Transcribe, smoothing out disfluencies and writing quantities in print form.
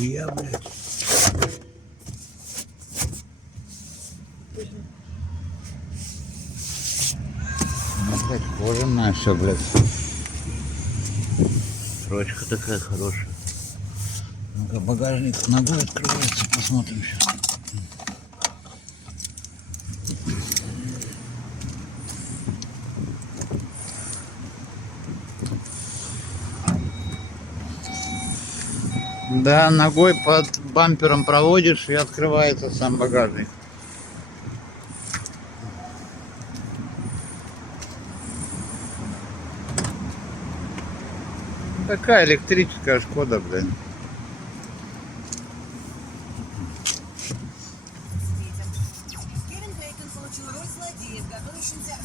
Илья, блядь. Ну, блядь, кожаное все, блядь. Строчка такая хорошая. Ну-ка, багажник ногой открывается, посмотрим сейчас. Да, ногой под бампером проводишь и открывается сам багажник. Такая электрическая Шкода, блин.